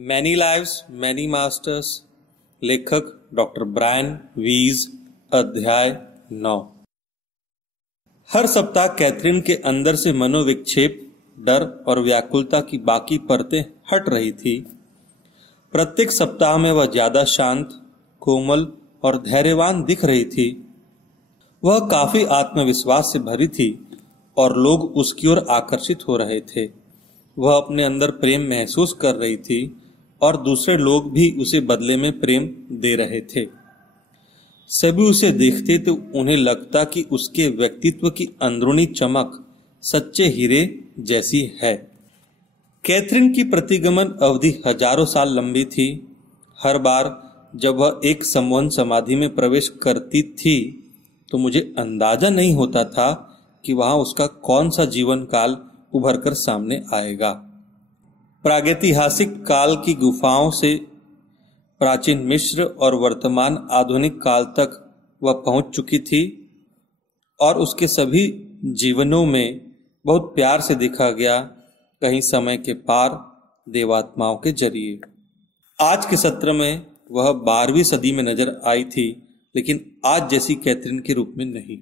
Many lives many masters. लेखक doctor Brian वीज। अध्याय 9। हर सप्ताह कैथरीन के अंदर से मनोविक्षेप, डर और व्याकुलता की बाकी परतें हट रही थी। प्रत्येक सप्ताह में वह ज्यादा शांत, कोमल और धैर्यवान दिख रही थी। वह काफी आत्मविश्वास से भरी थी और लोग उसकी ओर आकर्षित हो रहे थे। वह अपने अंदर प्रेम महसूस कर रही थी और दूसरे लोग भी उसे बदले में प्रेम दे रहे थे। सभी उसे देखते तो उन्हें लगता कि उसके व्यक्तित्व की अंदरूनी चमक सच्चे हीरे जैसी है। कैथरीन की प्रतिगमन अवधि हजारों साल लंबी थी। हर बार जब वह एक संवहन समाधि में प्रवेश करती थी तो मुझे अंदाजा नहीं होता था कि वहां उसका कौन सा जीवन काल उभर कर सामने आएगा। प्रागैतिहासिक काल की गुफाओं से प्राचीन मिस्र और वर्तमान आधुनिक काल तक वह पहुंच चुकी थी और उसके सभी जीवनों में बहुत प्यार से देखा गया, कहीं समय के पार देवात्माओं के जरिए। आज के सत्र में वह 12वीं सदी में नजर आई थी, लेकिन आज जैसी कैथरीन के रूप में नहीं।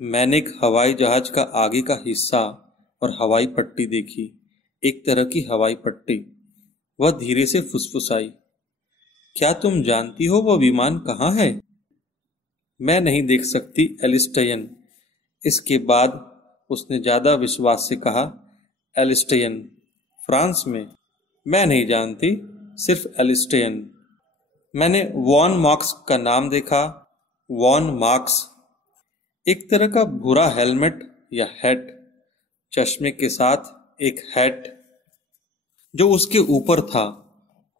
मैंने एक हवाई जहाज का आगे का हिस्सा और हवाई पट्टी देखी, एक तरह की हवाई पट्टी। वह धीरे से फुसफुसाई, क्या तुम जानती हो वह विमान कहाँ है? मैं नहीं देख सकती एलिस्टियन। इसके बाद उसने ज्यादा विश्वास से कहा, एलिस्टियन फ्रांस में? मैं नहीं जानती, सिर्फ एलिस्टियन। मैंने वॉन मार्क्स का नाम देखा। वॉन मार्क्स एक तरह का भूरा हेलमेट या हैट, चश्मे के साथ एक हैट जो उसके ऊपर था।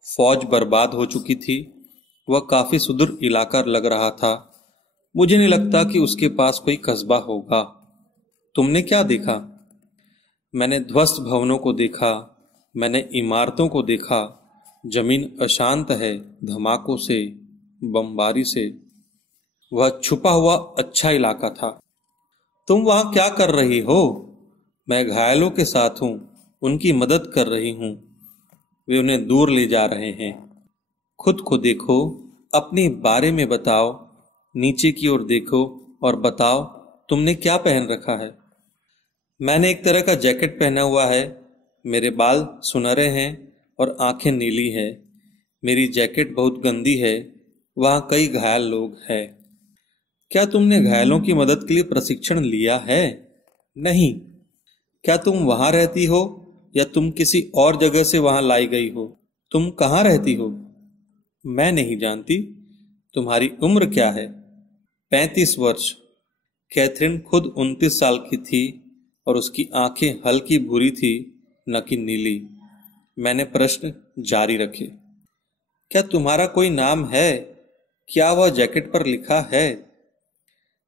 फौज बर्बाद हो चुकी थी। वह काफी सुदूर इलाका लग रहा था। मुझे नहीं लगता कि उसके पास कोई कस्बा होगा। तुमने क्या देखा? मैंने ध्वस्त भवनों को देखा, मैंने इमारतों को देखा। जमीन अशांत है, धमाकों से, बमबारी से। वह छुपा हुआ अच्छा इलाका था। तुम वहां क्या कर रही हो? मैं घायलों के साथ हूं, उनकी मदद कर रही हूं। वे उन्हें दूर ले जा रहे हैं। खुद को देखो, अपने बारे में बताओ। नीचे की ओर देखो और बताओ तुमने क्या पहन रखा है। मैंने एक तरह का जैकेट पहना हुआ है। मेरे बाल सुनहरे हैं और आंखें नीली है। मेरी जैकेट बहुत गंदी है। वहां कई घायल लोग हैं। क्या तुमने घायलों की मदद के लिए प्रशिक्षण लिया है? नहीं। क्या तुम वहां रहती हो या तुम किसी और जगह से वहां लाई गई हो? तुम कहाँ रहती हो? मैं नहीं जानती। तुम्हारी उम्र क्या है? 35 वर्ष। कैथरीन खुद 29 साल की थी और उसकी आंखें हल्की भूरी थी, न कि नीली। मैंने प्रश्न जारी रखे, क्या तुम्हारा कोई नाम है? क्या वह जैकेट पर लिखा है?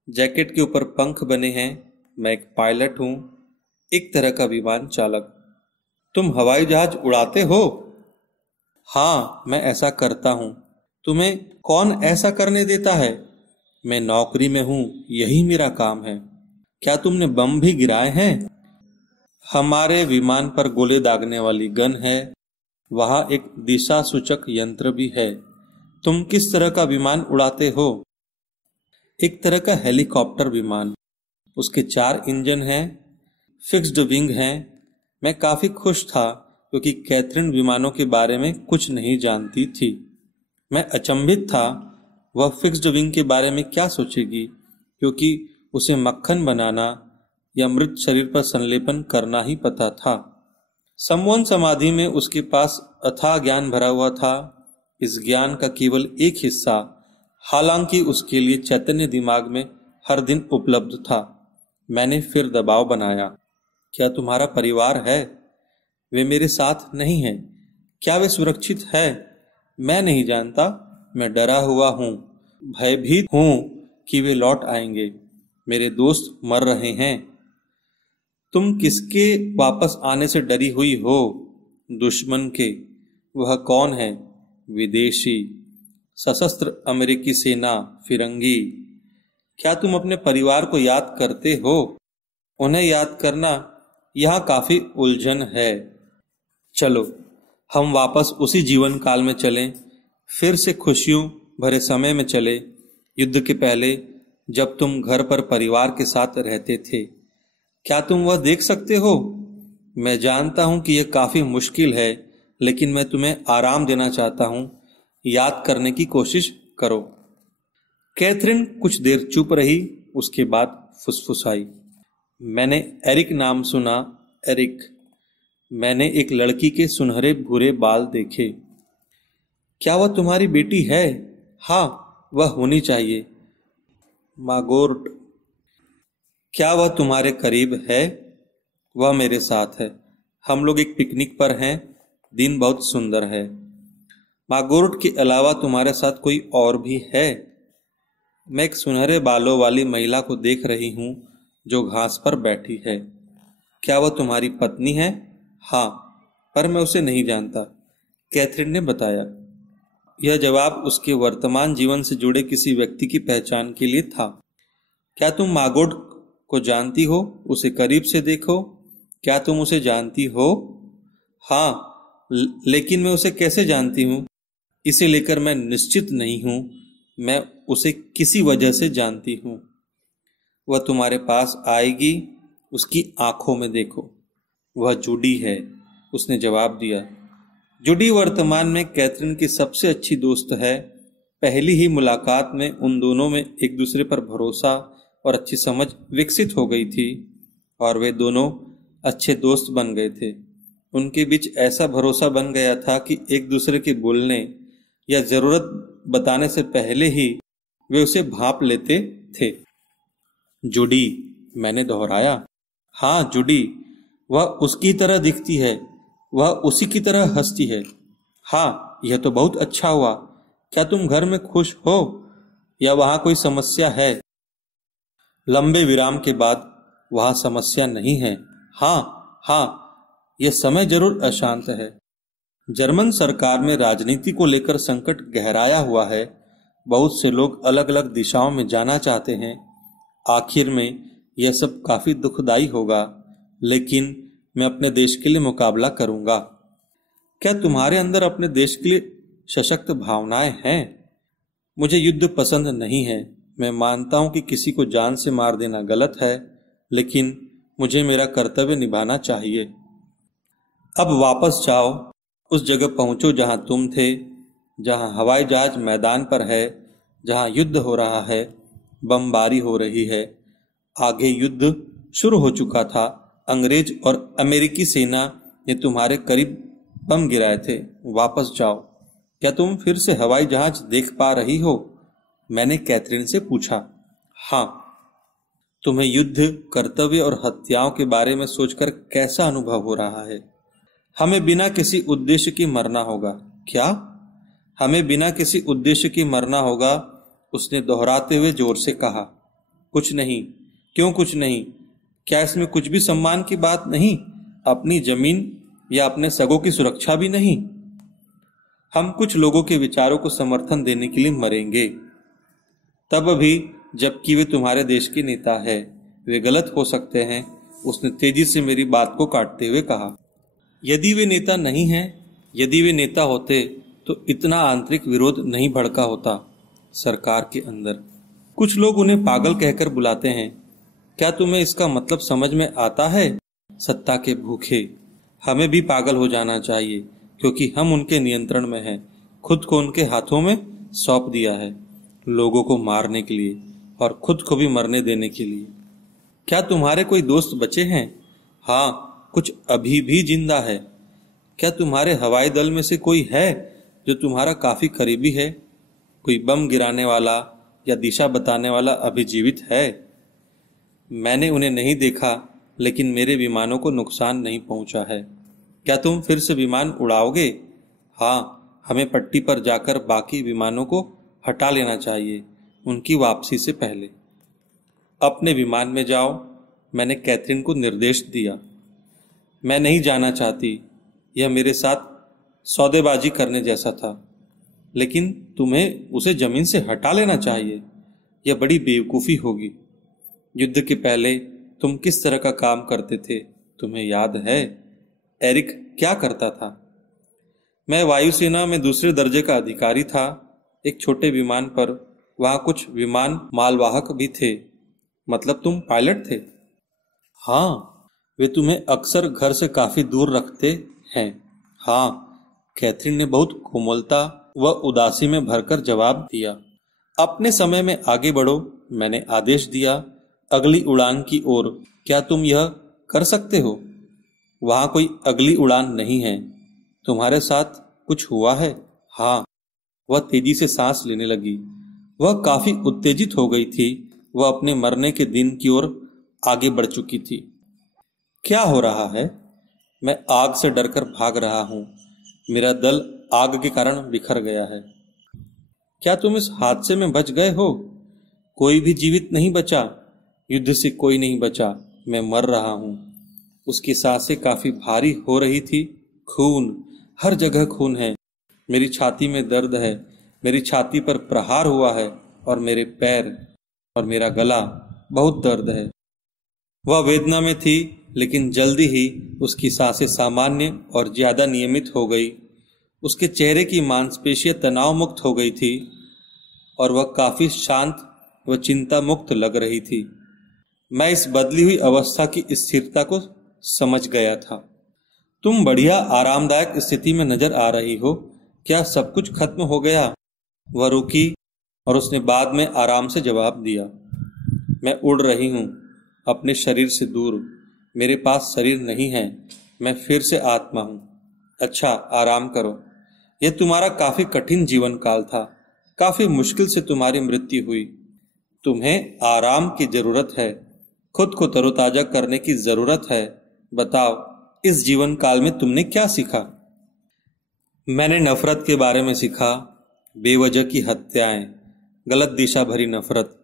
जैकेट के ऊपर पंख बने हैं। मैं एक पायलट हूं, एक तरह का विमान चालक। तुम हवाई जहाज उड़ाते हो? हाँ, मैं ऐसा करता हूं। तुम्हें कौन ऐसा करने देता है? मैं नौकरी में हूं, यही मेरा काम है। क्या तुमने बम भी गिराए हैं? हमारे विमान पर गोले दागने वाली गन है। वहां एक दिशा सूचक यंत्र भी है। तुम किस तरह का विमान उड़ाते हो? एक तरह का हेलीकॉप्टर विमान। उसके 4 इंजन हैं, फिक्स्ड विंग हैं। मैं काफी खुश था क्योंकि कैथरीन विमानों के बारे में कुछ नहीं जानती थी। मैं अचंभित था, वह फिक्स्ड विंग के बारे में क्या सोचेगी, क्योंकि उसे मक्खन बनाना या मृत शरीर पर संलेपन करना ही पता था। संवहन समाधि में उसके पास अथाह ज्ञान भरा हुआ था। इस ज्ञान का केवल एक हिस्सा, हालांकि उसके लिए चैतन्य दिमाग में हर दिन उपलब्ध था। मैंने फिर दबाव बनाया, क्या तुम्हारा परिवार है? वे मेरे साथ नहीं हैं। क्या वे सुरक्षित है? मैं नहीं जानता। मैं डरा हुआ हूँ, भयभीत हूँ कि वे लौट आएंगे। मेरे दोस्त मर रहे हैं। तुम किसके वापस आने से डरी हुई हो? दुश्मन के। वह कौन है? विदेशी, सशस्त्र अमेरिकी सेना, फिरंगी। क्या तुम अपने परिवार को याद करते हो? उन्हें याद करना यहाँ काफी उलझन है। चलो हम वापस उसी जीवन काल में चलें, फिर से खुशियों भरे समय में चले, युद्ध के पहले जब तुम घर पर परिवार के साथ रहते थे। क्या तुम वह देख सकते हो? मैं जानता हूं कि यह काफी मुश्किल है, लेकिन मैं तुम्हें आराम देना चाहता हूं। याद करने की कोशिश करो। कैथरीन कुछ देर चुप रही, उसके बाद फुसफुसाई, मैंने एरिक नाम सुना। एरिक, मैंने एक लड़की के सुनहरे भूरे बाल देखे। क्या वह तुम्हारी बेटी है? हाँ, वह होनी चाहिए। मार्गोरेट, क्या वह तुम्हारे करीब है? वह मेरे साथ है। हम लोग एक पिकनिक पर हैं। दिन बहुत सुंदर है। मार्गोरेट के अलावा तुम्हारे साथ कोई और भी है? मैं एक सुनहरे बालों वाली महिला को देख रही हूँ जो घास पर बैठी है। क्या वह तुम्हारी पत्नी है? हाँ, पर मैं उसे नहीं जानता, कैथरीन ने बताया। यह जवाब उसके वर्तमान जीवन से जुड़े किसी व्यक्ति की पहचान के लिए था। क्या तुम मार्गोरेट को जानती हो? उसे करीब से देखो। क्या तुम उसे जानती हो? हाँ, लेकिन मैं उसे कैसे जानती हूँ, इसे लेकर मैं निश्चित नहीं हूँ। मैं उसे किसी वजह से जानती हूँ। वह तुम्हारे पास आएगी, उसकी आंखों में देखो। वह जूडी है, उसने जवाब दिया। जूडी वर्तमान में कैथरीन की सबसे अच्छी दोस्त है। पहली ही मुलाकात में उन दोनों में एक दूसरे पर भरोसा और अच्छी समझ विकसित हो गई थी और वे दोनों अच्छे दोस्त बन गए थे। उनके बीच ऐसा भरोसा बन गया था कि एक दूसरे के बोलने या जरूरत बताने से पहले ही वे उसे भांप लेते थे। जूडी, मैंने दोहराया। हाँ जूडी, वह उसकी तरह दिखती है, वह उसी की तरह हंसती है। हाँ, यह तो बहुत अच्छा हुआ। क्या तुम घर में खुश हो या वहां कोई समस्या है? लंबे विराम के बाद, वहां समस्या नहीं है। हाँ, यह समय जरूर अशांत है। जर्मन सरकार में राजनीति को लेकर संकट गहराया हुआ है। बहुत से लोग अलग अलग दिशाओं में जाना चाहते हैं। आखिर में यह सब काफी दुखदाई होगा, लेकिन मैं अपने देश के लिए मुकाबला करूंगा। क्या तुम्हारे अंदर अपने देश के लिए सशक्त भावनाएं हैं? मुझे युद्ध पसंद नहीं है। मैं मानता हूं कि किसी को जान से मार देना गलत है, लेकिन मुझे मेरा कर्तव्य निभाना चाहिए। अब वापस जाओ, उस जगह पहुंचो जहां तुम थे, जहां हवाई जहाज मैदान पर है, जहां युद्ध हो रहा है, बमबारी हो रही है। आगे युद्ध शुरू हो चुका था। अंग्रेज और अमेरिकी सेना ने तुम्हारे करीब बम गिराए थे। वापस जाओ। क्या तुम फिर से हवाई जहाज देख पा रही हो? मैंने कैथरीन से पूछा। हाँ। तुम्हें युद्ध, कर्तव्य और हत्याओं के बारे में सोचकर कैसा अनुभव हो रहा है? हमें बिना किसी उद्देश्य की मरना होगा। क्या? हमें बिना किसी उद्देश्य की मरना होगा, उसने दोहराते हुए जोर से कहा। कुछ नहीं। क्यों कुछ नहीं? क्या इसमें कुछ भी सम्मान की बात नहीं? अपनी जमीन या अपने सगों की सुरक्षा भी नहीं? हम कुछ लोगों के विचारों को समर्थन देने के लिए मरेंगे, तब भी जबकि वे तुम्हारे देश के नेता है। वे गलत हो सकते हैं, उसने तेजी से मेरी बात को काटते हुए कहा। यदि वे नेता नहीं हैं, यदि वे नेता होते तो इतना आंतरिक विरोध नहीं भड़का होता सरकार के अंदर। कुछ लोग उन्हें पागल कहकर बुलाते हैं। क्या तुम्हें इसका मतलब समझ में आता है? सत्ता के भूखे। हमें भी पागल हो जाना चाहिए, क्योंकि हम उनके नियंत्रण में हैं। खुद को उनके हाथों में सौंप दिया है, लोगों को मारने के लिए और खुद को भी मरने देने के लिए। क्या तुम्हारे कोई दोस्त बचे हैं? हाँ, कुछ अभी भी जिंदा है। क्या तुम्हारे हवाई दल में से कोई है जो तुम्हारा काफी करीबी है? कोई बम गिराने वाला या दिशा बताने वाला अभी जीवित है? मैंने उन्हें नहीं देखा, लेकिन मेरे विमानों को नुकसान नहीं पहुंचा है। क्या तुम फिर से विमान उड़ाओगे? हाँ, हमें पट्टी पर जाकर बाकी विमानों को हटा लेना चाहिए, उनकी वापसी से पहले। अपने विमान में जाओ, मैंने कैथरीन को निर्देश दिया। मैं नहीं जाना चाहती, यह मेरे साथ सौदेबाजी करने जैसा था। लेकिन तुम्हें उसे जमीन से हटा लेना चाहिए, यह बड़ी बेवकूफ़ी होगी। युद्ध के पहले तुम किस तरह का काम करते थे, तुम्हें याद है? एरिक क्या करता था? मैं वायुसेना में दूसरे दर्जे का अधिकारी था, एक छोटे विमान पर। वहां कुछ विमान मालवाहक भी थे। मतलब तुम पायलट थे? हाँ, वे तुम्हें अक्सर घर से काफी दूर रखते हैं। हाँ, कैथरीन ने बहुत कोमलता व उदासी में भरकर जवाब दिया। अपने समय में आगे बढ़ो, मैंने आदेश दिया, अगली उड़ान की ओर। क्या तुम यह कर सकते हो? वहां कोई अगली उड़ान नहीं है। तुम्हारे साथ कुछ हुआ है? हाँ। वह तेजी से सांस लेने लगी। वह काफी उत्तेजित हो गई थी। वह अपने मरने के दिन की ओर आगे बढ़ चुकी थी। क्या हो रहा है? मैं आग से डरकर भाग रहा हूं। मेरा दल आग के कारण बिखर गया है। क्या तुम इस हादसे में बच गए हो? कोई भी जीवित नहीं बचा। युद्ध से कोई नहीं बचा। मैं मर रहा हूं। उसकी सांसें काफी भारी हो रही थी। खून, हर जगह खून है। मेरी छाती में दर्द है। मेरी छाती पर प्रहार हुआ है और मेरे पैर और मेरा गला बहुत दर्द है। वह वेदना में थी, लेकिन जल्दी ही उसकी सांसें सामान्य और ज्यादा नियमित हो गई। उसके चेहरे की मांसपेशियां तनाव मुक्त हो गई थी और वह काफी शांत व चिंता मुक्त लग रही थी। मैं इस बदली हुई अवस्था की स्थिरता को समझ गया था। तुम बढ़िया आरामदायक स्थिति में नजर आ रही हो। क्या सब कुछ खत्म हो गया? वह रुकी और उसने बाद में आराम से जवाब दिया। मैं उड़ रही हूँ, अपने शरीर से दूर। मेरे पास शरीर नहीं है। मैं फिर से आत्मा हूँ। अच्छा, आराम करो। यह तुम्हारा काफी कठिन जीवन काल था। काफी मुश्किल से तुम्हारी मृत्यु हुई। तुम्हें आराम की जरूरत है। खुद को तरोताजा करने की जरूरत है। बताओ, इस जीवन काल में तुमने क्या सीखा? मैंने नफरत के बारे में सीखा। बेवजह की हत्याएं, गलत दिशा भरी नफरत।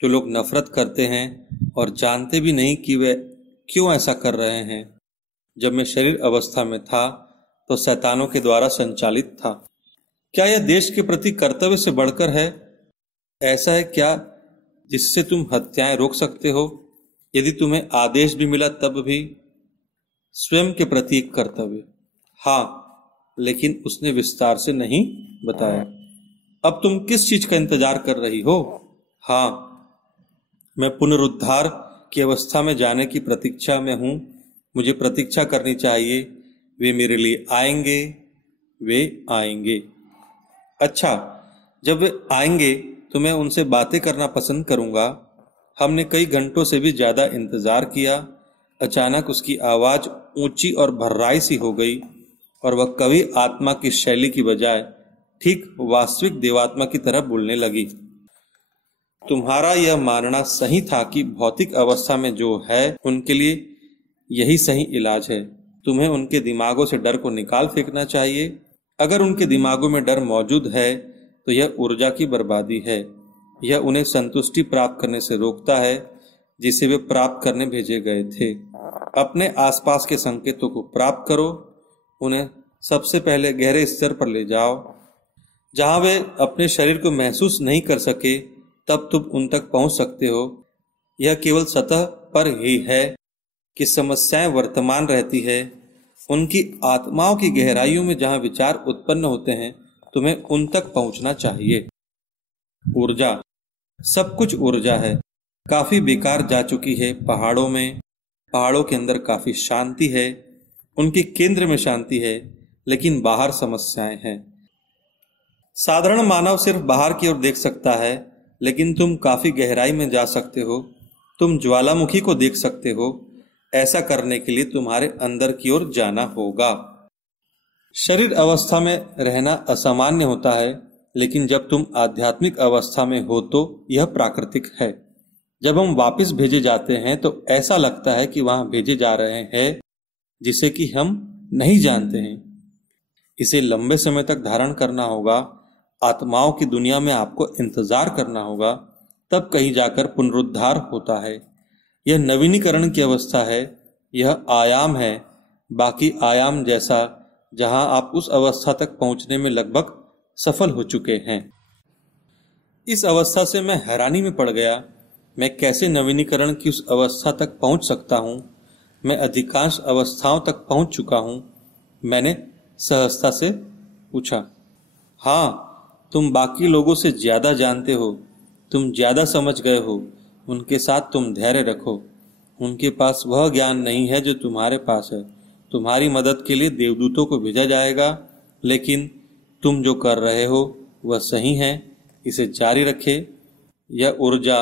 जो लोग नफरत करते हैं और जानते भी नहीं कि वे क्यों ऐसा कर रहे हैं। जब मैं शरीर अवस्था में था तो शैतानों के द्वारा संचालित था। क्या यह देश के प्रति कर्तव्य से बढ़कर है? ऐसा है क्या जिससे तुम हत्याएं रोक सकते हो? यदि तुम्हें आदेश भी मिला तब भी? स्वयं के प्रति एक कर्तव्य। हाँ, लेकिन उसने विस्तार से नहीं बताया। अब तुम किस चीज का इंतजार कर रही हो? हाँ, मैं पुनरुद्धार की अवस्था में जाने की प्रतीक्षा में हूं। मुझे प्रतीक्षा करनी चाहिए। वे मेरे लिए आएंगे। वे आएंगे। अच्छा, जब वे आएंगे तो मैं उनसे बातें करना पसंद करूंगा। हमने कई घंटों से भी ज्यादा इंतजार किया। अचानक उसकी आवाज ऊंची और भर्राई सी हो गई और वह कवि आत्मा की शैली की बजाय ठीक वास्तविक देवात्मा की तरह बोलने लगी। तुम्हारा यह मानना सही था कि भौतिक अवस्था में जो है उनके लिए यही सही इलाज है। तुम्हें उनके दिमागों से डर को निकाल फेंकना चाहिए। अगर उनके दिमागों में डर मौजूद है तो यह ऊर्जा की बर्बादी है। यह उन्हें संतुष्टि प्राप्त करने से रोकता है जिसे वे प्राप्त करने भेजे गए थे। अपने आसपास के संकेतों को प्राप्त करो। उन्हें सबसे पहले गहरे स्तर पर ले जाओ जहां वे अपने शरीर को महसूस नहीं कर सके। तब तुम उन तक पहुंच सकते हो। यह केवल सतह पर ही है कि समस्याएं वर्तमान रहती है। उनकी आत्माओं की गहराइयों में जहां विचार उत्पन्न होते हैं, तुम्हें उन तक पहुंचना चाहिए। ऊर्जा, सब कुछ ऊर्जा है। काफी बेकार जा चुकी है पहाड़ों में। पहाड़ों के अंदर काफी शांति है। उनके केंद्र में शांति है, लेकिन बाहर समस्याएं हैं। साधारण मानव सिर्फ बाहर की ओर देख सकता है, लेकिन तुम काफी गहराई में जा सकते हो। तुम ज्वालामुखी को देख सकते हो। ऐसा करने के लिए तुम्हारे अंदर की ओर जाना होगा। शरीर अवस्था में रहना असामान्य होता है, लेकिन जब तुम आध्यात्मिक अवस्था में हो तो यह प्राकृतिक है। जब हम वापस भेजे जाते हैं तो ऐसा लगता है कि वहां भेजे जा रहे हैं जिसे कि हम नहीं जानते हैं। इसे लंबे समय तक धारण करना होगा। आत्माओं की दुनिया में आपको इंतजार करना होगा। तब कहीं जाकर पुनरुद्धार होता है। यह नवीनीकरण की अवस्था है। यह आयाम है, बाकी आयाम जैसा, जहां आप उस अवस्था तक पहुंचने में लगभग सफल हो चुके हैं। इस अवस्था से मैं हैरानी में पड़ गया। मैं कैसे नवीनीकरण की उस अवस्था तक पहुंच सकता हूं? मैं अधिकांश अवस्थाओं तक पहुंच चुका हूं। मैंने सहजता से पूछा। हाँ, तुम बाकी लोगों से ज्यादा जानते हो, तुम ज्यादा समझ गए हो, उनके साथ तुम धैर्य रखो। उनके पास वह ज्ञान नहीं है जो तुम्हारे पास है। तुम्हारी मदद के लिए देवदूतों को भेजा जाएगा, लेकिन तुम जो कर रहे हो वह सही है, इसे जारी रखे। यह ऊर्जा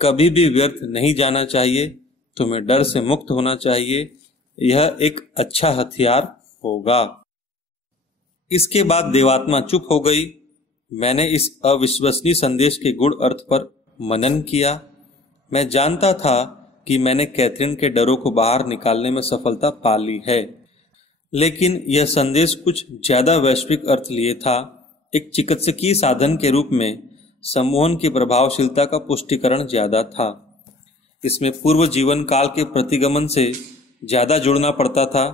कभी भी व्यर्थ नहीं जाना चाहिए। तुम्हें डर से मुक्त होना चाहिए। यह एक अच्छा हथियार होगा। इसके बाद देवात्मा चुप हो गई। मैंने इस अविश्वसनीय संदेश के गूढ़ अर्थ पर मनन किया। मैं जानता था कि मैंने कैथरीन के डरों को बाहर निकालने में सफलता पा ली है, लेकिन यह संदेश कुछ ज्यादा वैश्विक अर्थ लिए था। एक चिकित्सकीय साधन के रूप में सम्मोहन की प्रभावशीलता का पुष्टिकरण ज्यादा था। इसमें पूर्व जीवन काल के प्रतिगमन से ज्यादा जुड़ना पड़ता था,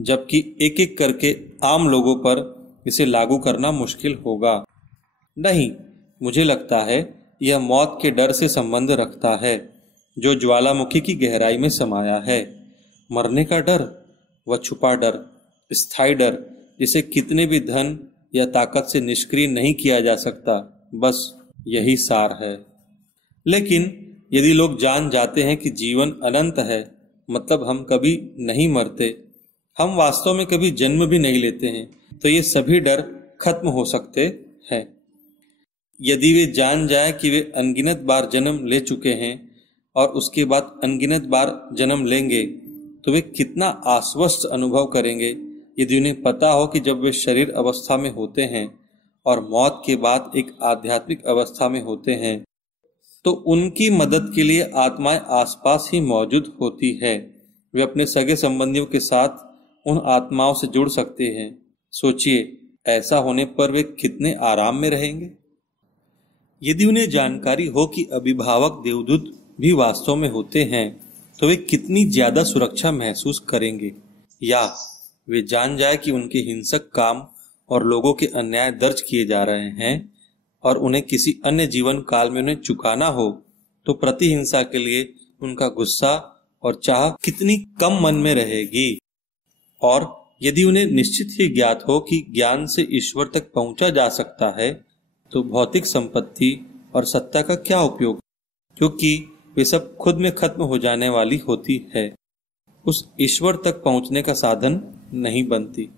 जबकि एक एक करके आम लोगों पर इसे लागू करना मुश्किल होगा। नहीं, मुझे लगता है यह मौत के डर से संबंध रखता है, जो ज्वालामुखी की गहराई में समाया है। मरने का डर, वह छुपा डर, स्थायी डर, जिसे कितने भी धन या ताकत से निष्क्रिय नहीं किया जा सकता। बस यही सार है। लेकिन यदि लोग जान जाते हैं कि जीवन अनंत है, मतलब हम कभी नहीं मरते, हम वास्तव में कभी जन्म भी नहीं लेते हैं, तो ये सभी डर खत्म हो सकते हैं। यदि वे जान जाए कि वे अनगिनत बार जन्म ले चुके हैं और उसके बाद अनगिनत बार जन्म लेंगे, तो वे कितना आश्वस्त अनुभव करेंगे। यदि उन्हें पता हो कि जब वे शरीर अवस्था में होते हैं और मौत के बाद एक आध्यात्मिक अवस्था में होते हैं, तो उनकी मदद के लिए आत्माएं आसपास ही मौजूद होती है। वे अपने सगे संबंधियों के साथ उन आत्माओं से जुड़ सकते हैं। सोचिए, ऐसा होने पर वे कितने आराम में रहेंगे। यदि उन्हें जानकारी हो कि अभिभावक देवदूत भी वास्तव में होते हैं, तो वे कितनी ज्यादा सुरक्षा महसूस करेंगे। या वे जान जाए कि उनके हिंसक काम और लोगों के अन्याय दर्ज किए जा रहे हैं और उन्हें किसी अन्य जीवन काल में उन्हें चुकाना हो, तो प्रतिहिंसा के लिए उनका गुस्सा और चाह कितनी कम मन में रहेगी। और यदि उन्हें निश्चित ही ज्ञात हो कि ज्ञान से ईश्वर तक पहुंचा जा सकता है, तो भौतिक संपत्ति और सत्ता का क्या उपयोग, क्योंकि वे सब खुद में खत्म हो जाने वाली होती है, उस ईश्वर तक पहुंचने का साधन नहीं बनती।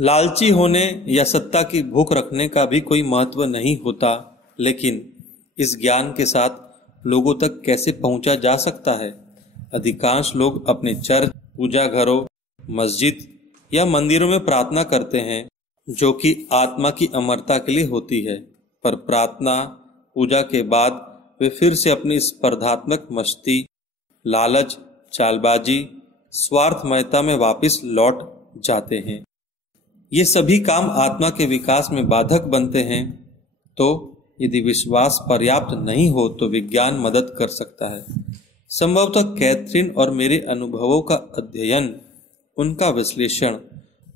लालची होने या सत्ता की भूख रखने का भी कोई महत्व नहीं होता, लेकिन इस ज्ञान के साथ लोगों तक कैसे पहुंचा जा सकता है। अधिकांश लोग अपने चर्च, पूजा घरों, मस्जिद या मंदिरों में प्रार्थना करते हैं, जो कि आत्मा की अमरता के लिए होती है, पर प्रार्थना पूजा के बाद वे फिर से अपनी स्पर्धात्मक मस्ती, लालच, चालबाजी, स्वार्थमयता में वापस लौट जाते हैं। ये सभी काम आत्मा के विकास में बाधक बनते हैं। तो यदि विश्वास पर्याप्त नहीं हो तो विज्ञान मदद कर सकता है। संभवतः कैथरीन और मेरे अनुभवों का अध्ययन, उनका विश्लेषण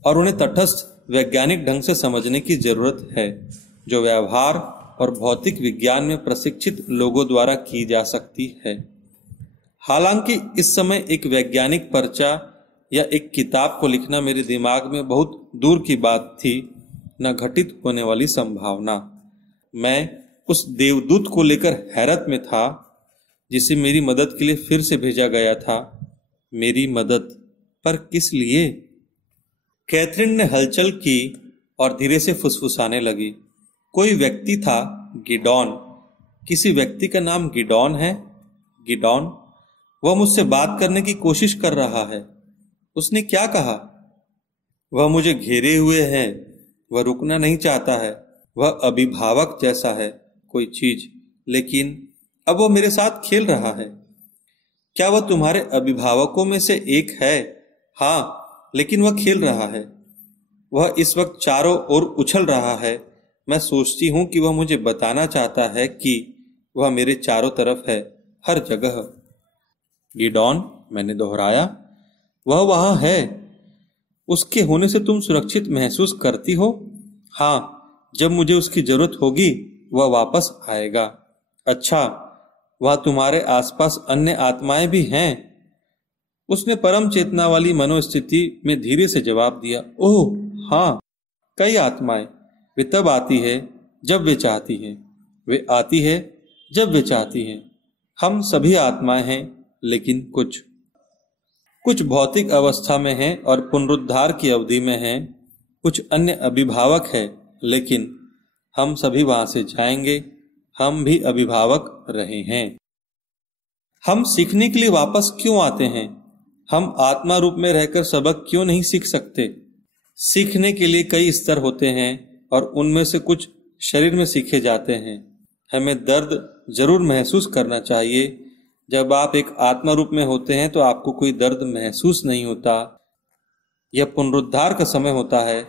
और उन्हें तटस्थ वैज्ञानिक ढंग से समझने की जरूरत है, जो व्यवहार और भौतिक विज्ञान में प्रशिक्षित लोगों द्वारा की जा सकती है। हालांकि इस समय एक वैज्ञानिक पर्चा या एक किताब को लिखना मेरे दिमाग में बहुत दूर की बात थी, न घटित होने वाली संभावना। मैं उस देवदूत को लेकर हैरत में था, जिसे मेरी मदद के लिए फिर से भेजा गया था। मेरी मदद, पर किस लिए? कैथरीन ने हलचल की और धीरे से फुसफुसाने लगी। कोई व्यक्ति था, गिडॉन। किसी व्यक्ति का नाम गिडॉन है? गिडॉन? वह मुझसे बात करने की कोशिश कर रहा है। उसने क्या कहा? वह मुझे घेरे हुए है, वह रुकना नहीं चाहता है, वह अभिभावक जैसा है कोई चीज, लेकिन अब वह मेरे साथ खेल रहा है। क्या वह तुम्हारे अभिभावकों में से एक है? हाँ, लेकिन वह खेल रहा है। वह इस वक्त चारों ओर उछल रहा है। मैं सोचती हूँ कि वह मुझे बताना चाहता है कि वह मेरे चारों तरफ है, हर जगह। गिडॉन, मैंने दोहराया, वह वहां है। उसके होने से तुम सुरक्षित महसूस करती हो? हाँ, जब मुझे उसकी जरूरत होगी वह वापस आएगा। अच्छा, वह तुम्हारे आसपास अन्य आत्माएं भी हैं? उसने परम चेतना वाली मनोस्थिति में धीरे से जवाब दिया। ओह हाँ, कई आत्माएं, वे तब आती है जब वे चाहती है, वे आती है जब वे चाहती है। हम सभी आत्माएं हैं, लेकिन कुछ कुछ भौतिक अवस्था में हैं और पुनरुद्धार की अवधि में हैं, कुछ अन्य अभिभावक है, लेकिन हम सभी वहां से जाएंगे। हम भी अभिभावक रहे हैं। हम सीखने के लिए वापस क्यों आते हैं? हम आत्मा रूप में रहकर सबक क्यों नहीं सीख सकते? सीखने के लिए कई स्तर होते हैं और उनमें से कुछ शरीर में सीखे जाते हैं। हमें दर्द जरूर महसूस करना चाहिए। जब आप एक आत्मा रूप में होते हैं तो आपको कोई दर्द महसूस नहीं होता। यह पुनरुद्धार का समय होता है,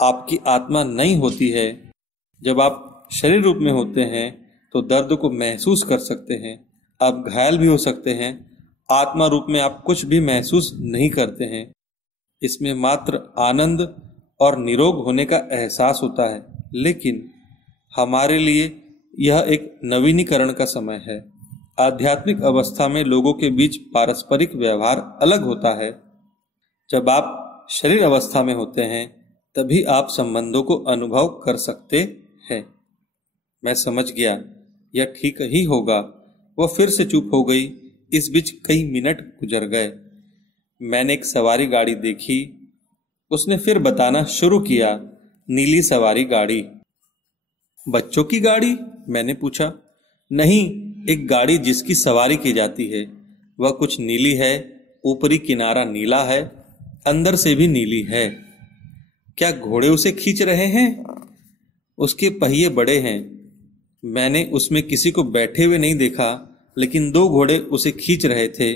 आपकी आत्मा नहीं होती है। जब आप शरीर रूप में होते हैं तो दर्द को महसूस कर सकते हैं, आप घायल भी हो सकते हैं। आत्मा रूप में आप कुछ भी महसूस नहीं करते हैं। इसमें मात्र आनंद और निरोग होने का एहसास होता है। लेकिन हमारे लिए यह एक नवीनीकरण का समय है। आध्यात्मिक अवस्था में लोगों के बीच पारस्परिक व्यवहार अलग होता है। जब आप शरीर अवस्था में होते हैं तभी आप संबंधों को अनुभव कर सकते हैं। मैं समझ गया, यह ठीक ही होगा। वह फिर से चुप हो गई। इस बीच कई मिनट गुजर गए। मैंने एक सवारी गाड़ी देखी। उसने फिर बताना शुरू किया, नीली सवारी गाड़ी। बच्चों की गाड़ी? मैंने पूछा। नहीं, एक गाड़ी जिसकी सवारी की जाती है। वह कुछ नीली है, ऊपरी किनारा नीला है, अंदर से भी नीली है। क्या घोड़े उसे खींच रहे हैं? उसके पहिए बड़े हैं। मैंने उसमें किसी को बैठे हुए नहीं देखा, लेकिन 2 घोड़े उसे खींच रहे थे,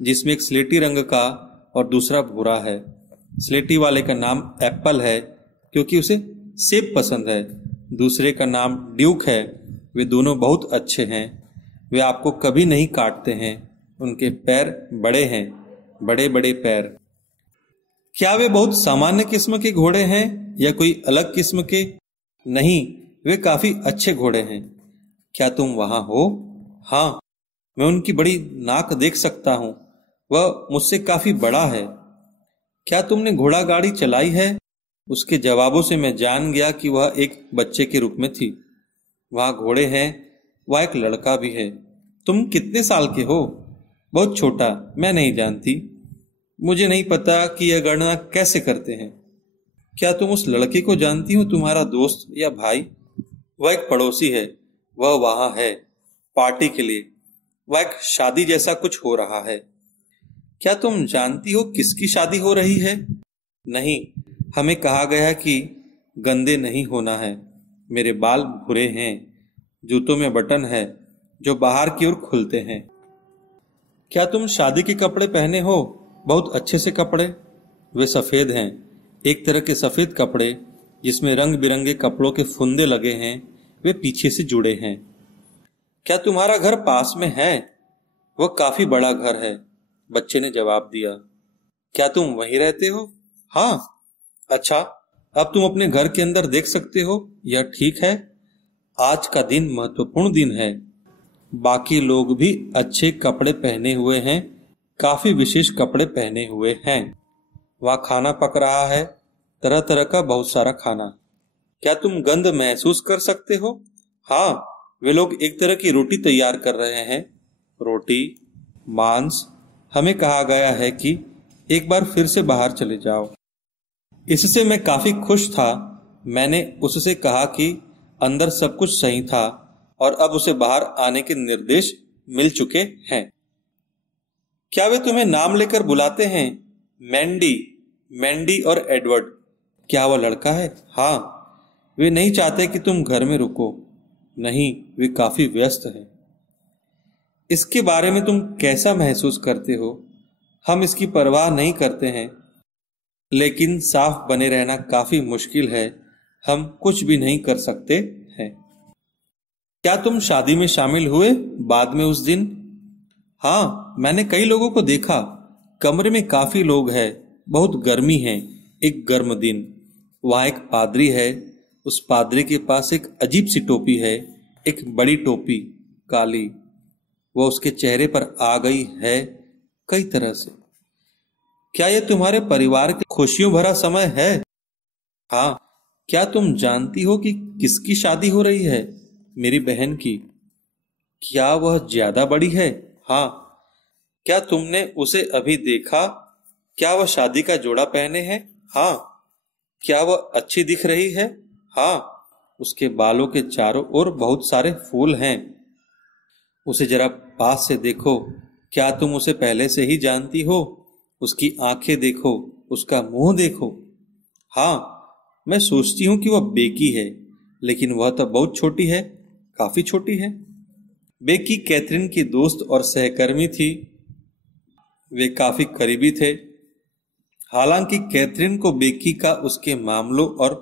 जिसमें एक स्लेटी रंग का और दूसरा भूरा है। स्लेटी वाले का नाम एप्पल है क्योंकि उसे सेब पसंद है। दूसरे का नाम ड्यूक है। वे दोनों बहुत अच्छे हैं। वे आपको कभी नहीं काटते हैं। उनके पैर बड़े हैं, बड़े बड़े पैर। क्या वे बहुत सामान्य किस्म के घोड़े हैं या कोई अलग किस्म के? नहीं, वे काफी अच्छे घोड़े हैं। क्या तुम वहां हो? हाँ, मैं उनकी बड़ी नाक देख सकता हूँ। वह मुझसे काफी बड़ा है। क्या तुमने घोड़ा गाड़ी चलाई है? उसके जवाबों से मैं जान गया कि वह एक बच्चे के रूप में थी। वहां घोड़े हैं, वह एक लड़का भी है। तुम कितने साल के हो? बहुत छोटा, मैं नहीं जानती। मुझे नहीं पता कि यह गणना कैसे करते हैं। क्या तुम उस लड़के को जानती हो, तुम्हारा दोस्त या भाई? वह एक पड़ोसी है। वह वहां है पार्टी के लिए। वह एक शादी जैसा कुछ हो रहा है। क्या तुम जानती हो किसकी शादी हो रही है? नहीं, हमें कहा गया कि गंदे नहीं होना है। मेरे बाल भूरे हैं। जूतों में बटन है जो बाहर की ओर खुलते हैं। क्या तुम शादी के कपड़े पहने हो? बहुत अच्छे से कपड़े। वे सफेद हैं, एक तरह के सफेद कपड़े जिसमें रंग बिरंगे कपड़ों के फुंदे लगे हैं। वे पीछे से जुड़े हैं। क्या तुम्हारा घर पास में है? वह काफी बड़ा घर है, बच्चे ने जवाब दिया। क्या तुम वहीं रहते हो? हाँ। अच्छा, अब तुम अपने घर के अंदर देख सकते हो। यह ठीक है। आज का दिन महत्वपूर्ण दिन है। बाकी लोग भी अच्छे कपड़े पहने हुए हैं, काफी विशेष कपड़े पहने हुए हैं। वहां खाना पक रहा है, तरह तरह का बहुत सारा खाना। क्या तुम गंध महसूस कर सकते हो? हाँ, वे लोग एक तरह की रोटी तैयार कर रहे हैं। रोटी, मांस। हमें कहा गया है कि एक बार फिर से बाहर चले जाओ। इससे मैं काफी खुश था। मैंने उससे कहा कि अंदर सब कुछ सही था और अब उसे बाहर आने के निर्देश मिल चुके हैं। क्या वे तुम्हें नाम लेकर बुलाते हैं? मैंडी, मैंडी और एडवर्ड। क्या वह लड़का है? हाँ। वे नहीं चाहते कि तुम घर में रुको। नहीं, वे काफी व्यस्त हैं। इसके बारे में तुम कैसा महसूस करते हो? हम इसकी परवाह नहीं करते हैं, लेकिन साफ बने रहना काफी मुश्किल है। हम कुछ भी नहीं कर सकते हैं। क्या तुम शादी में शामिल हुए बाद में उस दिन? हाँ, मैंने कई लोगों को देखा। कमरे में काफी लोग हैं, बहुत गर्मी है। एक गर्म दिन। वहां एक पादरी है। उस पादरी के पास एक अजीब सी टोपी है, एक बड़ी टोपी, काली। वह उसके चेहरे पर आ गई है कई तरह से। क्या यह तुम्हारे परिवार के खुशियों भरा समय है? हाँ। क्या तुम जानती हो कि किसकी शादी हो रही है? मेरी बहन की। क्या वह ज्यादा बड़ी है? हाँ। क्या तुमने उसे अभी देखा? क्या वह शादी का जोड़ा पहने है? हाँ। क्या वह अच्छी दिख रही है? हाँ। उसके बालों के चारों ओर बहुत सारे फूल हैं। उसे जरा पास से देखो। क्या तुम उसे पहले से ही जानती हो? उसकी आंखें देखो, उसका मुंह देखो। हाँ, मैं सोचती हूँ कि वह बेकी है, लेकिन वह तो बहुत छोटी है, काफी छोटी है। बेकी कैथरीन की दोस्त और सहकर्मी थी। वे काफी करीबी थे। हालांकि कैथरीन को बेकी का उसके मामलों और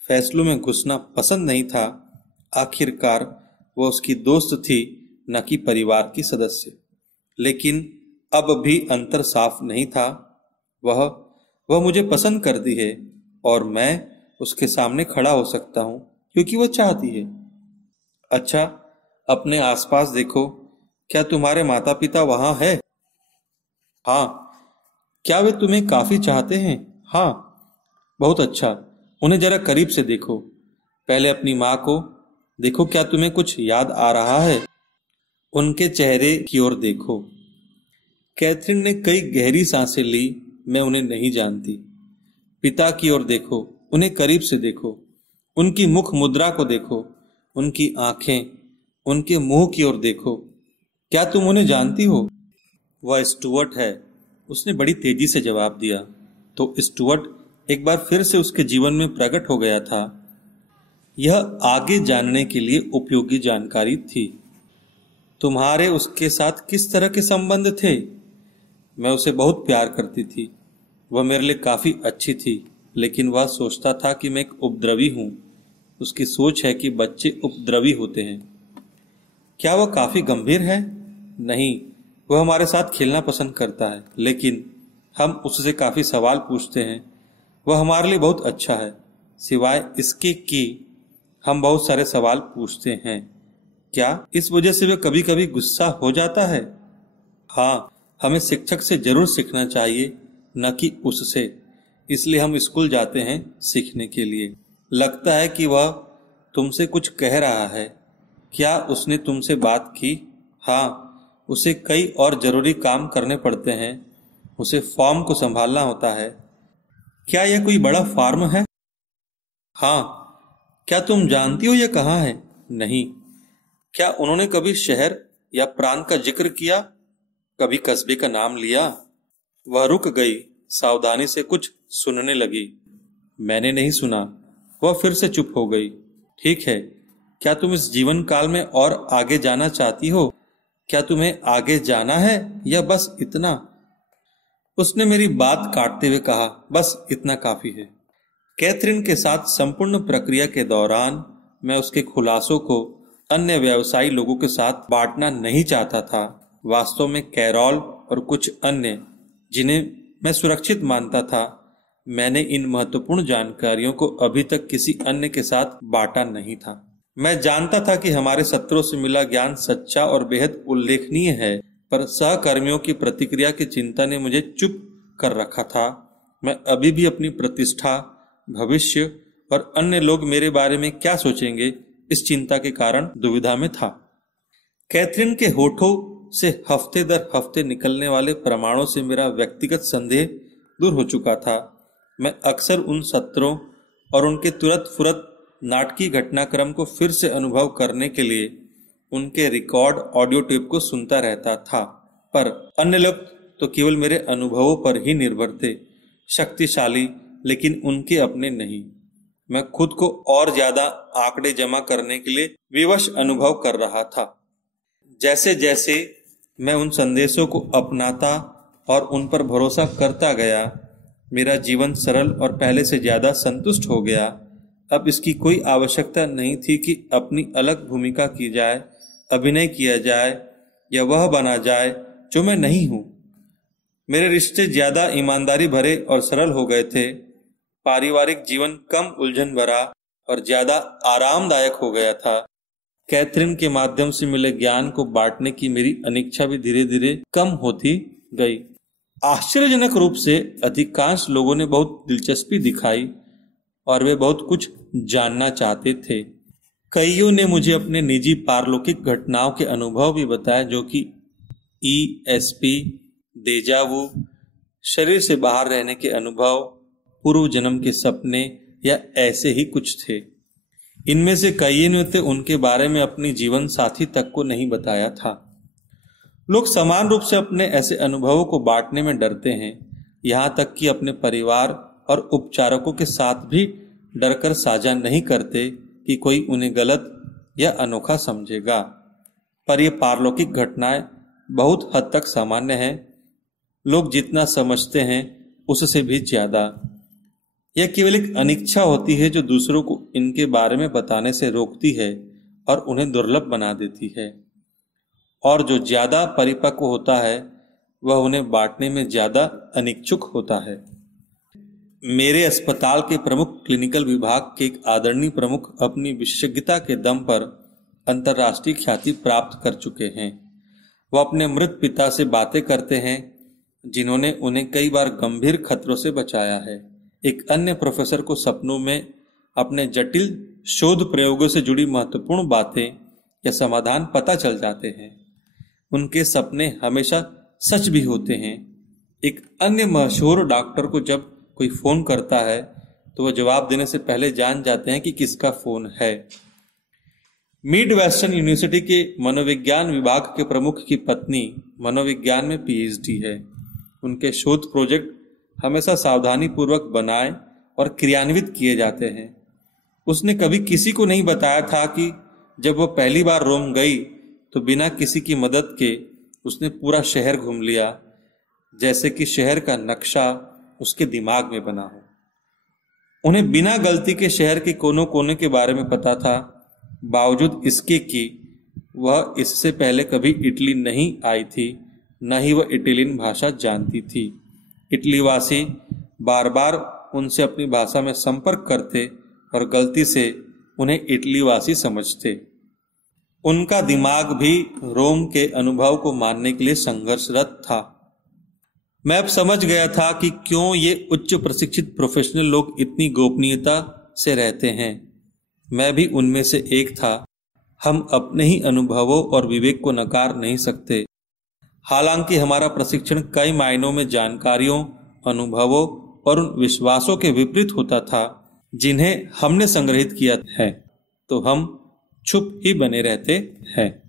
फैसलों में घुसना पसंद नहीं था। आखिरकार वह उसकी दोस्त थी, न कि परिवार की सदस्य। लेकिन अब भी अंतर साफ नहीं था। वह वह मुझे पसंद करती है और मैं उसके सामने खड़ा हो सकता हूँ क्योंकि वह चाहती है। अच्छा, अपने आसपास देखो। क्या तुम्हारे माता पिता वहां है? हाँ। क्या वे तुम्हें काफी चाहते हैं? हाँ। बहुत अच्छा। उन्हें जरा करीब से देखो। पहले अपनी माँ को देखो। क्या तुम्हें कुछ याद आ रहा है? उनके चेहरे की ओर देखो। कैथरीन ने कई गहरी सांसें ली। मैं उन्हें नहीं जानती। पिता की ओर देखो। उन्हें करीब से देखो। उनकी मुख मुद्रा को देखो। उनकी आंखें, उनके मुंह की ओर देखो। क्या तुम उन्हें जानती हो? वह स्टुअर्ट है, उसने बड़ी तेजी से जवाब दिया। तो स्टुअर्ट एक बार फिर से उसके जीवन में प्रकट हो गया था। यह आगे जानने के लिए उपयोगी जानकारी थी। तुम्हारे उसके साथ किस तरह के संबंध थे? मैं उसे बहुत प्यार करती थी। वह मेरे लिए काफी अच्छी थी, लेकिन वह सोचता था कि मैं एक उपद्रवी हूँ। उसकी सोच है कि बच्चे उपद्रवी होते हैं। क्या वह काफी गंभीर है? नहीं, वह हमारे साथ खेलना पसंद करता है, लेकिन हम उससे काफी सवाल पूछते हैं। वह हमारे लिए बहुत अच्छा है, सिवाय इसके कि हम बहुत सारे सवाल पूछते हैं। क्या इस वजह से वह कभी कभी गुस्सा हो जाता है? हाँ, हमें शिक्षक से जरूर सीखना चाहिए, न कि उससे। इसलिए हम स्कूल जाते हैं सीखने के लिए। लगता है कि वह तुमसे कुछ कह रहा है। क्या उसने तुमसे बात की? हाँ, उसे कई और जरूरी काम करने पड़ते हैं। उसे फॉर्म को संभालना होता है। क्या यह कोई बड़ा फार्म है? हाँ। क्या तुम जानती हो यह कहाँ है? नहीं। क्या उन्होंने कभी शहर या प्रांत का जिक्र किया? कभी कस्बे का नाम लिया? वह रुक गई, सावधानी से कुछ सुनने लगी। मैंने नहीं सुना। वह फिर से चुप हो गई। ठीक है। क्या तुम इस जीवन काल में और आगे जाना चाहती हो? क्या तुम्हें आगे जाना है या बस इतना? उसने मेरी बात काटते हुए कहा, बस इतना काफी है। कैथरीन के साथ संपूर्ण प्रक्रिया के दौरान मैं उसके खुलासों को अन्य व्यवसायी लोगों के साथ बांटना नहीं चाहता था। वास्तव में कैरोल और कुछ अन्य, जिन्हें मैं सुरक्षित मानता था, मैंने इन महत्वपूर्ण जानकारियों को अभी तक किसी अन्य के साथ बांटा नहीं था। मैं जानता था कि हमारे सत्रों से मिला ज्ञान सच्चा और बेहद उल्लेखनीय है, पर सहकर्मियों की प्रतिक्रिया की चिंता ने मुझे चुप कर रखा था। मैं अभी भी अपनी प्रतिष्ठा, भविष्य और अन्य लोग मेरे बारे में क्या सोचेंगे, इस चिंता के कारण दुविधा में था। कैथरीन के होठों से हफ्ते दर हफ्ते निकलने वाले प्रमाणों से मेरा व्यक्तिगत संदेह दूर हो चुका था। मैं अक्सर उन सत्रों और उनके तुरंत फुरत नाटकीय घटनाक्रम को फिर से अनुभव करने के लिए उनके रिकॉर्ड ऑडियो टेप को सुनता रहता था, पर अन्य लोग तो केवल मेरे अनुभवों पर ही निर्भर थे, शक्तिशाली लेकिन उनके अपने नहीं। मैं खुद को और ज्यादा आंकड़े जमा करने के लिए विवश अनुभव कर रहा था। जैसे जैसे मैं उन संदेशों को अपनाता और उन पर भरोसा करता गया, मेरा जीवन सरल और पहले से ज्यादा संतुष्ट हो गया। अब इसकी कोई आवश्यकता नहीं थी कि अपनी अलग भूमिका की जाए, अभिनय किया जाए या वह बना जाए जो मैं नहीं हूँ। मेरे रिश्ते ज्यादा ईमानदारी भरे और सरल हो गए थे। पारिवारिक जीवन कम उलझन भरा और ज्यादा आरामदायक हो गया था। कैथरीन के माध्यम से मिले ज्ञान को बांटने की मेरी अनिच्छा भी धीरे धीरे कम होती गई। आश्चर्यजनक रूप से अधिकांश लोगों ने बहुत दिलचस्पी दिखाई और वे बहुत कुछ जानना चाहते थे। कईयों ने मुझे अपने निजी पारलौकिक घटनाओं के अनुभव भी बताए, जो कि ESP, देजावु, शरीर से बाहर रहने के अनुभव, पूर्व जन्म के सपने या ऐसे ही कुछ थे। इनमें से कईयों ने तो उनके बारे में अपनी जीवन साथी तक को नहीं बताया था। लोग समान रूप से अपने ऐसे अनुभवों को बांटने में डरते हैं, यहाँ तक कि अपने परिवार और उपचारकों के साथ भी डरकर साझा नहीं करते कि कोई उन्हें गलत या अनोखा समझेगा। पर ये पारलौकिक घटनाएं बहुत हद तक सामान्य हैं। लोग जितना समझते हैं उससे भी ज्यादा। यह केवल एक अनिच्छा होती है जो दूसरों को इनके बारे में बताने से रोकती है और उन्हें दुर्लभ बना देती है। और जो ज्यादा परिपक्व होता है वह उन्हें बांटने में ज्यादा अनिच्छुक होता है। मेरे अस्पताल के प्रमुख क्लिनिकल विभाग के एक आदरणीय प्रमुख अपनी विशेषज्ञता के दम पर अंतर्राष्ट्रीय ख्याति प्राप्त कर चुके हैं। वह अपने मृत पिता से बातें करते हैं, जिन्होंने उन्हें कई बार गंभीर खतरों से बचाया है। एक अन्य प्रोफेसर को सपनों में अपने जटिल शोध प्रयोगों से जुड़ी महत्वपूर्ण बातें या समाधान पता चल जाते हैं। उनके सपने हमेशा सच भी होते हैं। एक अन्य मशहूर डॉक्टर को जब कोई फोन करता है तो वह जवाब देने से पहले जान जाते हैं कि किसका फोन है। मिड वेस्टर्न यूनिवर्सिटी के मनोविज्ञान विभाग के प्रमुख की पत्नी मनोविज्ञान में PhD है। उनके शोध प्रोजेक्ट हमेशा सावधानी पूर्वक बनाए और क्रियान्वित किए जाते हैं। उसने कभी किसी को नहीं बताया था कि जब वह पहली बार रोम गई तो बिना किसी की मदद के उसने पूरा शहर घूम लिया, जैसे कि शहर का नक्शा उसके दिमाग में बना हो। उन्हें बिना गलती के शहर के कोनों कोने के बारे में पता था, बावजूद इसके कि वह इससे पहले कभी इटली नहीं आई थी, न ही वह इटालियन भाषा जानती थी। इटलीवासी बार बार उनसे अपनी भाषा में संपर्क करते और गलती से उन्हें इटलीवासी समझते। उनका दिमाग भी रोम के अनुभव को मानने के लिए संघर्षरत था। मैं अब समझ गया था कि क्यों ये उच्च प्रशिक्षित प्रोफेशनल लोग इतनी गोपनीयता से रहते हैं। मैं भी उनमें से एक था। हम अपने ही अनुभवों और विवेक को नकार नहीं सकते। हालांकि हमारा प्रशिक्षण कई मायनों में जानकारियों, अनुभवों और उन विश्वासों के विपरीत होता था जिन्हें हमने संग्रहित किया है, तो हम चुप ही बने रहते हैं।